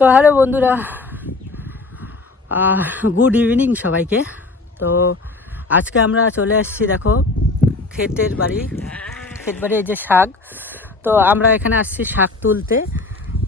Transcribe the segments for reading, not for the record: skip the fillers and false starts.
তো হ্যালো বন্ধুরা, good evening সবাইকে। তো আজকে আমরা চলে এসেছি, দেখো ক্ষেত বাড়ি এই যে শাক। তো আমরা এখানে আসছি শাক তুলতে।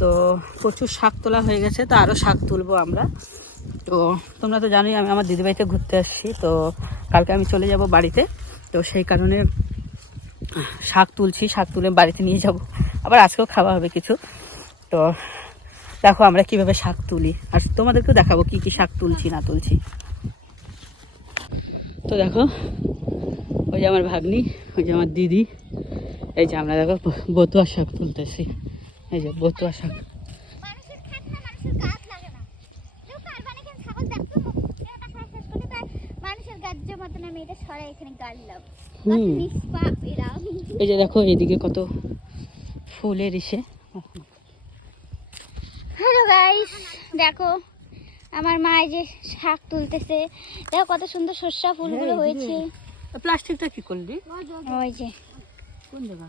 তো প্রচুর শাক তোলা হয়ে গেছে, তো আরও শাক তুলবো আমরা। তো তোমরা তো জানোই আমি আমার দিদিবাড়িতে ঘুরতে আসছি। তো কালকে আমি চলে যাব বাড়িতে, তো সেই কারণে শাক তুলছি। শাক তুলে বাড়িতে নিয়ে যাব, আবার আজকেও খাওয়া হবে কিছু। তো দেখো আমরা কিভাবে শাক তুলি, আর তোমাদেরকেও দেখাবো কি কি শাক তুলছি না তুলছি। তো দেখো, ওই যে আমার ভাগ্নি, ওই যে আমার দিদি, এই যে আমরা দেখো বতুয়া শাক তুলতেছি। এই যে বতুয়া শাক। এই যে দেখো এইদিকে কত ফুলের ইসে। হ্যালো গাইস, দেখো আমার মা এই যে শাক তুলতেছে। দেখো কত সুন্দর সর্ষা ফুলগুলো হয়েছে। প্লাস্টিকটা কি করলি? ওই যে কোন জায়গা,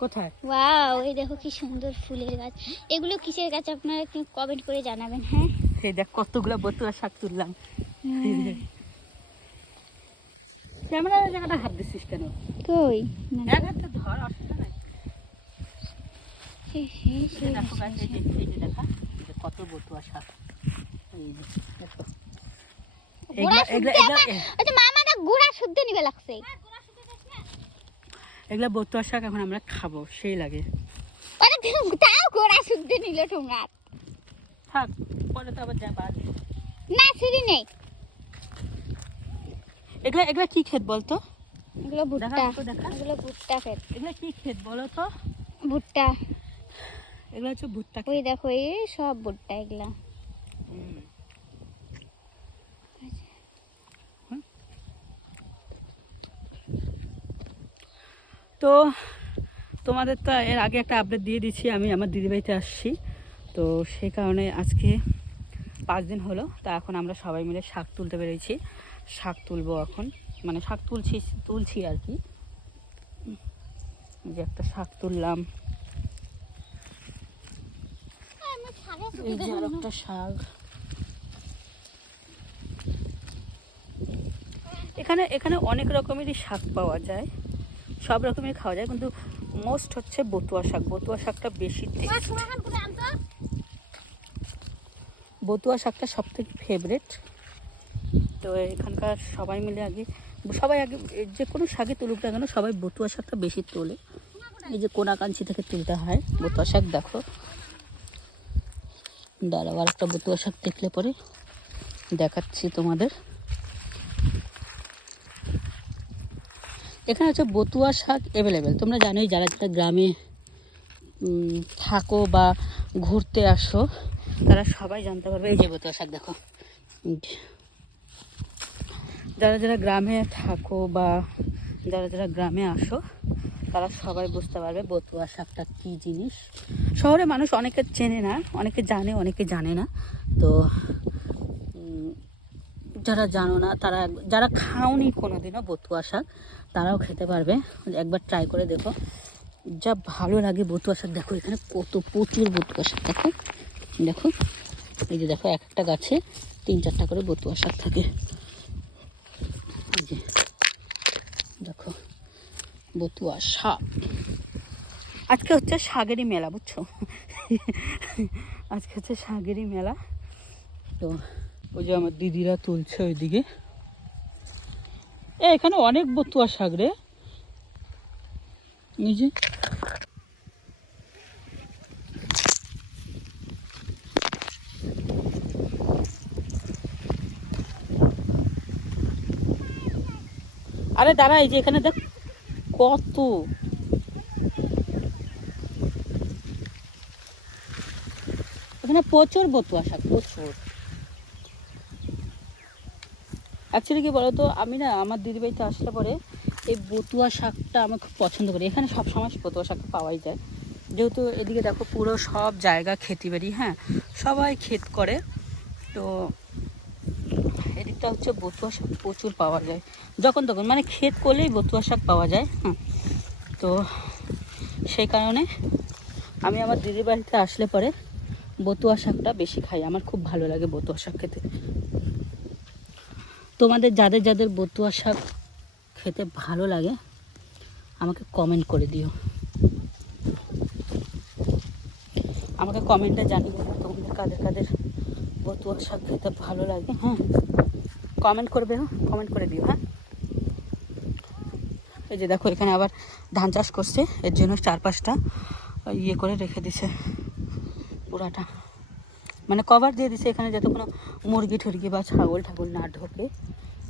কোথায়? ওয়াও, এই দেখো কি সুন্দর ফুলের গাছ। এগুলো কিসের গাছ আপনারা কমেন্ট করে জানাবেন। হ্যাঁ, এই দেখ কতগুলা বতুয়া শাক তুললাম। ক্যামেরা জায়গাটা হাত দিছিস কেন? কই এক হাতে ধর, অসুবিধা নাই। দেখো গাছ, এই যে দেখা, কত বতুয়া শাক। এই যে দেখো, এগুলা বতুয়া শাক এখন আমরা খাবো, সেই লাগে। থাক, পরে তো আবার যা বাড়বে না, সিঁড়ি নেই। এগুলা কি ক্ষেত বলতো? এগুলো ভুট্টা। দেখা, এগুলো ভুট্টা ক্ষেত। এগুলা কি ক্ষেত বলো তো? ভুট্টা। এগুলা হচ্ছে ভুট্টা। ওই দেখো, এই সব ভুট্টা এগুলা। তো তোমাদের তো এর আগে একটা আপডেট দিয়ে দিচ্ছি, আমি আমার দিদিবাড়িতে আসছি। তো সেই কারণে আজকে 5 দিন হলো। তা এখন আমরা সবাই মিলে শাক তুলতে পেরেছি। শাক তুলবো এখন, মানে শাক তুলছি আর কি। যে একটা শাক তুললাম, এই যে আর একটা শাক। এখানে অনেক রকমেরই শাক পাওয়া যায়, সব রকমের খাওয়া যায়, কিন্তু মোস্ট হচ্ছে বতুয়া শাক। বতুয়া শাকটা বেশি টেস্ট। বতুয়া শাকটা সব থেকে ফেভারেট। তো এখানকার সবাই মিলে আগে যে কোনো শাকে তুলুক না কেন, সবাই বতুয়া শাকটা বেশি তোলে। এই যে কোনাকাঞ্চি থেকে তুলতে হয় বতুয়া শাক। দেখো দাঁড়াও, আর একটা বতুয়া শাক দেখলে পরে দেখাচ্ছি তোমাদের। এখানে হচ্ছে বতুয়া শাক অ্যাভেলেবেল। তোমরা জানোই, যারা যারা গ্রামে থাকো বা ঘুরতে আসো তারা সবাই জানতে পারবে। এই যে বতুয়া শাক দেখো, যারা যারা গ্রামে থাকো বা যারা যারা গ্রামে আসো তারা সবাই বুঝতে পারবে বতুয়া শাকটা কী জিনিস। শহরে মানুষ অনেকে চেনে না, অনেকে জানে, অনেকে জানে না। তো যারা জানো না, তারা যারা খাওনি কোনো দিনও বতুয়া শাক, তারাও খেতে পারবে। একবার ট্রাই করে দেখো, যা ভালো লাগে বতুয়া শাক। দেখো এখানে কত প্রচুর বতুয়া শাক। দেখো দেখো, এই যে দেখো, এক একটা গাছে 3-4টা করে বতুয়া শাক থাকে। এই যে দেখো বতুয়া শাক। আজকে হচ্ছে শাকেরই মেলা, বুঝছো? আজকে হচ্ছে শাকেরই মেলা। তো ওই যে আমার দিদিরা তুলছে ওইদিকে। এখানে অনেক বতুয়া শাক রে। নিজে আরে দাঁড়া, এই যে এখানে দেখ কত। এখানে প্রচুর বতুয়া শাক, প্রচুর। অ্যাকচুয়ালি কি বলতো, আমি না আমার দিদিবাড়িতে আসলে পরে এই বতুয়া শাকটা আমি খুব পছন্দ করি। এখানে সব সময় বতুয়া শাকটা পাওয়াই যায়, যেহেতু এদিকে দেখো পুরো সব জায়গা খেতিবাড়ি। হ্যাঁ, সবাই ক্ষেত করে। তো এদিকটা হচ্ছে বতুয়া শাক প্রচুর পাওয়া যায়, যখন তখন, মানে ক্ষেত করলেই বতুয়া শাক পাওয়া যায়। হ্যাঁ, তো সেই কারণে আমি আমার দিদির বাড়িতে আসলে পরে বতুয়া শাকটা বেশি খাই, আমার খুব ভালো লাগে বতুয়া শাক খেতে। তোমাদের যাদের যাদের বতুয়া শাক খেতে ভালো লাগে আমাকে কমেন্ট করে দিও, আমাকে কমেন্টে জানিয়ে দেবো তোমাদের কাদের কাদের বতুয়া শাক খেতে ভালো লাগে। হ্যাঁ, কমেন্ট করবে, কমেন্ট করে দিও। হ্যাঁ, এই যে দেখো এখানে আবার ধান চাষ করছে, এর জন্য চারপাশটা ইয়ে করে রেখে দিছে পুরাটা, মানে কভার দিয়ে দিছে এখানে, যাতে কোনো মুরগি ঠুরগি বা ছাগল ঠাগল না ঢোকে।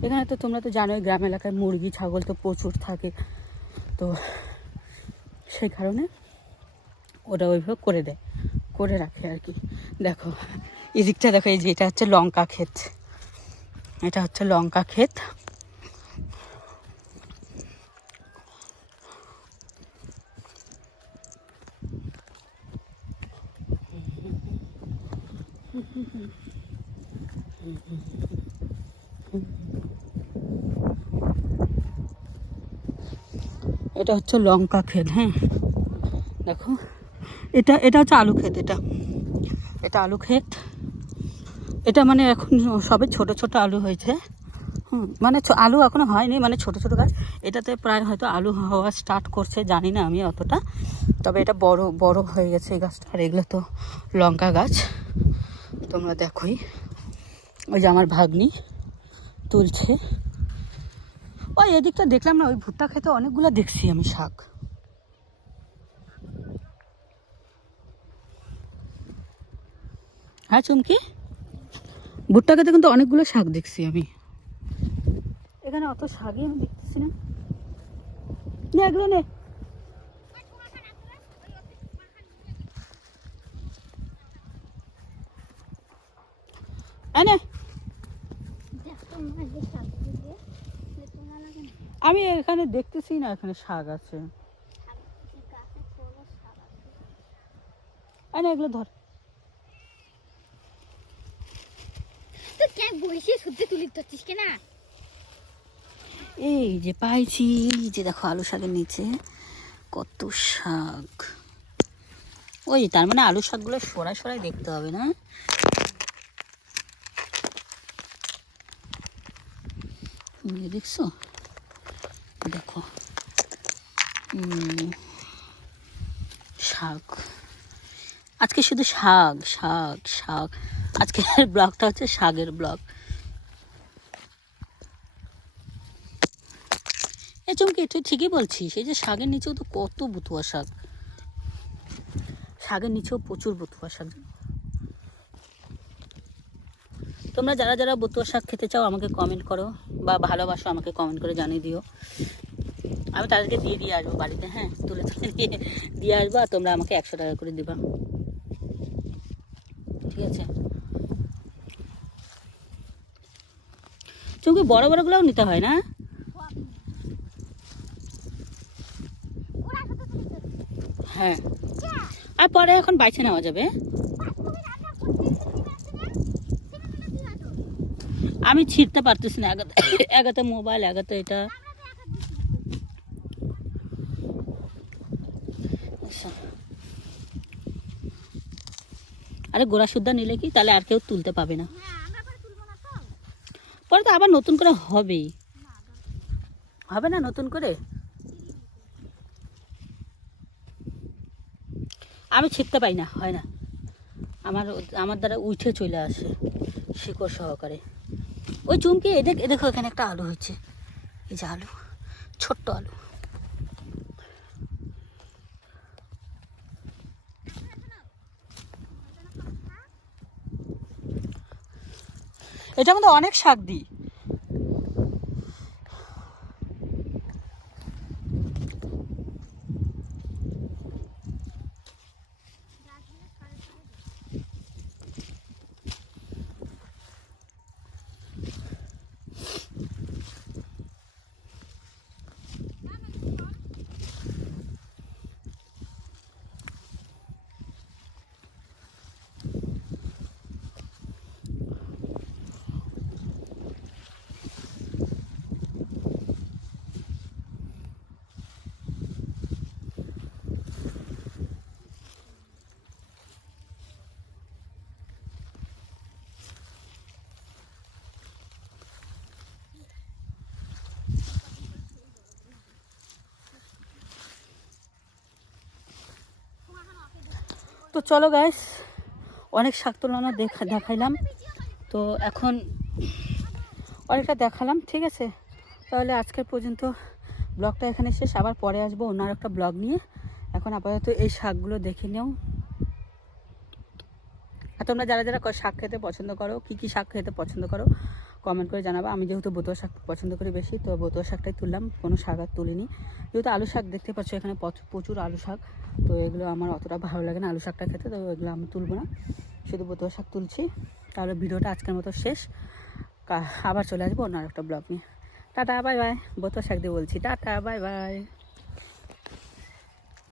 এখানে তো তোমরা তো জানোই গ্রাম এলাকায় মুরগি ছাগল তো প্রচুর থাকে, তো সেই কারণে ওটা ওইভাবে করে দেয়, করে রাখে আর কি। দেখো এদিকটা দেখো, এই যে এটা হচ্ছে লঙ্কা ক্ষেত, এটা হচ্ছে লঙ্কা ক্ষেত। এটা হচ্ছে লঙ্কা ক্ষেত। হ্যাঁ দেখো, এটা এটা হচ্ছে আলু ক্ষেত, এটা এটা আলু ক্ষেত। এটা মানে এখন সবে ছোট ছোট আলু হয়েছে। মানে আলু এখনো হয়নি, মানে ছোট ছোট গাছ। এটাতে প্রায় হয়তো আলু হওয়া স্টার্ট করছে, জানি না আমি অতটা, তবে এটা বড় বড় হয়ে গেছে এই গাছটা। আর এগুলো তো লঙ্কা গাছ, তোমরা দেখোই। ওই যে আমার ভাগ্নি তুলছে। ওই এদিকটা দেখলাম না, ওই ভুট্টা খেতে অনেকগুলো দেখছি আমি শাক। হ্যাঁ চুমকি, ভুট্টা খেতে কিন্তু অনেকগুলো শাক দেখছি আমি। এখানে অত শাকই আমি দেখতেছি না। এগুলো নে, আমি এখানে দেখতেছি না, এখানে শাক আছে। এগুলো ধর, এই যে পাইছি, এই যে দেখো আলু শাকের নিচে কত শাক। ওই তার মানে আলু শাকগুলো সরাই সরাই দেখতে হবে না? দেখছো, দেখো শাক, আজকে শুধু শাক শাক শাক। আজকের ব্লগটা হচ্ছে শাকের ব্লগ। এ চমকি, তুই ঠিকই বলছিস, এই যে শাকের নিচেও তো কত বতুয়া শাক, শাকের নিচেও প্রচুর বতুয়া শাক। তোমরা যারা যারা বতুয়া শাক খেতে চাও আমাকে কমেন্ট করো, বা ভালোবাসো আমাকে কমেন্ট করে জানিয়ে দিও, আমি তাদেরকে দিয়ে দিয়ে আসবো বাড়িতে। হ্যাঁ, তুলে তুলে দিয়ে আসবো, আর তোমরা আমাকে 100 টাকা করে দিবা, ঠিক আছে? চুমকি বড় বড়গুলোও নিতে হয় না? হ্যাঁ, আর পরে এখন বাইছে নেওয়া যাবে। আমি ছিঁড়তে পারতেছি না, এগাতে মোবাইল, এগাতে এটা। আরে গোড়া সুদ্ধা নিলে কি তাহলে আর কেউ তুলতে পাবে না, পরে তো আবার নতুন করে হবেই, হবে না নতুন করে? আমি ছিঁড়তে পাই না, হয় না আমার, আমার দ্বারা উঠে চলে আসে শিকড় সহকারে। ওই চুমকি দেখো এখানে একটা আলু হয়েছে, এই যে আলু, ছোট্ট আলু। এটার মধ্যে অনেক শাক দিই। তো চলো গাইস, অনেক শাক তোলানো দেখাইলাম, তো এখন অনেকটা দেখালাম, ঠিক আছে? তাহলে আজকের পর্যন্ত ব্লগটা এখানে শেষ, আবার পরে আসবো অন্য একটা ব্লগ নিয়ে। এখন আপাতত এই শাকগুলো দেখে নেও। আর তোমরা যারা যারা শাক খেতে পছন্দ করো, কী শাক খেতে পছন্দ করো কমেন্ট করে জানাবো। আমি যেহেতু বতুয়া শাক পছন্দ করি বেশি, তো বতুয়া শাকটাই তুললাম, কোনো শাক আর তুলিনি। যেহেতু আলু শাক দেখতে পাচ্ছ এখানে প্রচুর আলু শাক, তো এগুলো আমার অতটা ভালো লাগে না আলু শাকটা খেতে, তো এগুলো আমি তুলবো না, শুধু বতুয়া শাক তুলছি। তাহলে ভিডিওটা আজকের মতো শেষ, আবার চলে আসবো অন্য একটা ব্লগ নিয়ে। টাটা বাই বাই, বতুয়া শাক দিয়ে বলছি টাটা বাই বাই।